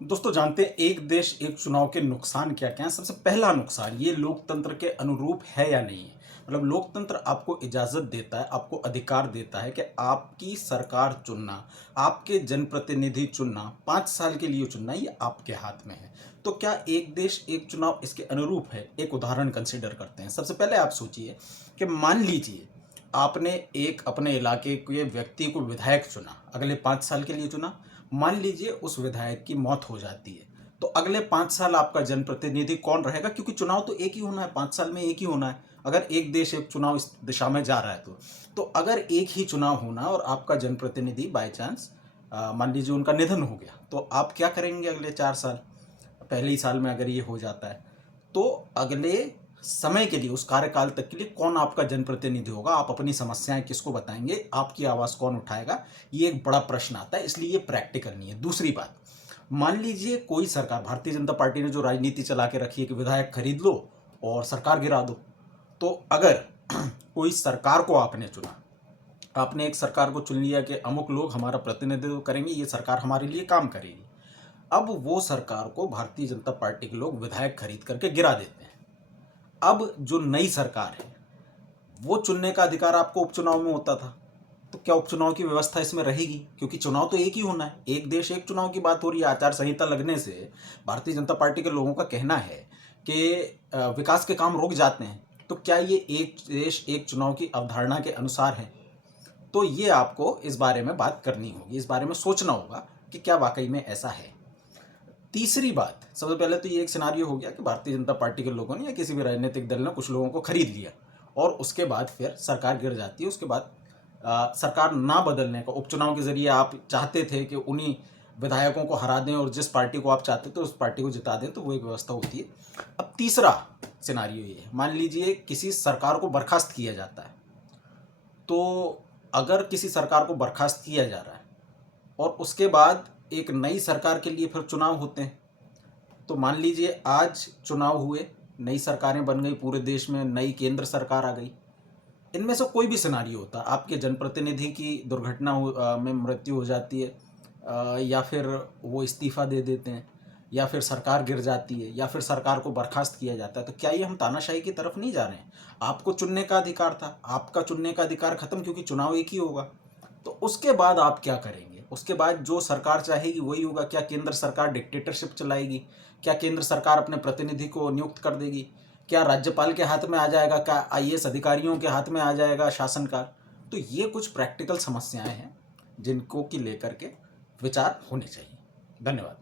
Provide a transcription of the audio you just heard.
दोस्तों जानते हैं एक देश एक चुनाव के नुकसान क्या क्या हैं। सबसे पहला नुकसान ये लोकतंत्र के अनुरूप है या नहीं है। मतलब लोकतंत्र आपको इजाजत देता है, आपको अधिकार देता है कि आपकी सरकार चुनना, आपके जनप्रतिनिधि चुनना, 5 साल के लिए चुनना, ये आपके हाथ में है। तो क्या एक देश एक चुनाव इसके अनुरूप है? एक उदाहरण कंसिडर करते हैं। सबसे पहले आप सोचिए कि मान लीजिए आपने एक अपने इलाके के व्यक्ति को विधायक चुना, अगले 5 साल के लिए चुना। मान लीजिए उस विधायक की मौत हो जाती है, तो अगले 5 साल आपका जनप्रतिनिधि कौन रहेगा? क्योंकि चुनाव तो एक ही होना है, 5 साल में एक ही होना है। अगर एक देश एक चुनाव इस दिशा में जा रहा है तो अगर एक ही चुनाव होना और आपका जनप्रतिनिधि बाय चांस मान लीजिए उनका निधन हो गया, तो आप क्या करेंगे अगले 4 साल? पहले ही साल में अगर ये हो जाता है तो अगले समय के लिए, उस कार्यकाल तक के लिए कौन आपका जनप्रतिनिधि होगा? आप अपनी समस्याएं किसको बताएंगे? आपकी आवाज़ कौन उठाएगा? ये एक बड़ा प्रश्न आता है, इसलिए ये प्रैक्टिकल नहीं है। दूसरी बात, मान लीजिए कोई सरकार, भारतीय जनता पार्टी ने जो राजनीति चला के रखी है कि विधायक खरीद लो और सरकार गिरा दो। तो अगर कोई सरकार को आपने चुना, आपने एक सरकार को चुन लिया कि अमुक लोग हमारा प्रतिनिधित्व करेंगे, ये सरकार हमारे लिए काम करेगी। अब वो सरकार को भारतीय जनता पार्टी के लोग विधायक खरीद करके गिरा देते हैं। अब जो नई सरकार है वो चुनने का अधिकार आपको उपचुनाव में होता था, तो क्या उपचुनाव की व्यवस्था इसमें रहेगी? क्योंकि चुनाव तो एक ही होना है, एक देश एक चुनाव की बात हो रही है। आचार संहिता लगने से भारतीय जनता पार्टी के लोगों का कहना है कि विकास के काम रुक जाते हैं। तो क्या ये एक देश एक चुनाव की अवधारणा के अनुसार है? तो ये आपको इस बारे में बात करनी होगी, इस बारे में सोचना होगा कि क्या वाकई में ऐसा है। तीसरी बात, सबसे पहले तो ये एक सिनारियो हो गया कि भारतीय जनता पार्टी के लोगों ने या किसी भी राजनीतिक दल ने कुछ लोगों को खरीद लिया और उसके बाद फिर सरकार गिर जाती है। उसके बाद सरकार ना बदलने का, उपचुनाव के जरिए आप चाहते थे कि उन्हीं विधायकों को हरा दें और जिस पार्टी को आप चाहते थे उस पार्टी को जिता दें, तो वो एक व्यवस्था होती है। अब तीसरा सिनारियो ये है, मान लीजिए किसी सरकार को बर्खास्त किया जाता है। तो अगर किसी सरकार को बर्खास्त किया जा रहा है और उसके बाद एक नई सरकार के लिए फिर चुनाव होते हैं, तो मान लीजिए आज चुनाव हुए, नई सरकारें बन गई, पूरे देश में नई केंद्र सरकार आ गई। इनमें से कोई भी सिनारियो होता, आपके जनप्रतिनिधि की दुर्घटना में मृत्यु हो जाती है, या फिर वो इस्तीफा दे देते हैं, या फिर सरकार गिर जाती है, या फिर सरकार को बर्खास्त किया जाता है, तो क्या ये हम तानाशाही की तरफ नहीं जा रहे हैं? आपको चुनने का अधिकार था, आपका चुनने का अधिकार खत्म, क्योंकि चुनाव एक ही होगा। तो उसके बाद आप क्या करेंगे? उसके बाद जो सरकार चाहेगी वही होगा। क्या केंद्र सरकार डिक्टेटरशिप चलाएगी? क्या केंद्र सरकार अपने प्रतिनिधि को नियुक्त कर देगी? क्या राज्यपाल के हाथ में आ जाएगा? क्या आईएएस अधिकारियों के हाथ में आ जाएगा शासनकार? तो ये कुछ प्रैक्टिकल समस्याएं हैं जिनको की लेकर के विचार होने चाहिए। धन्यवाद।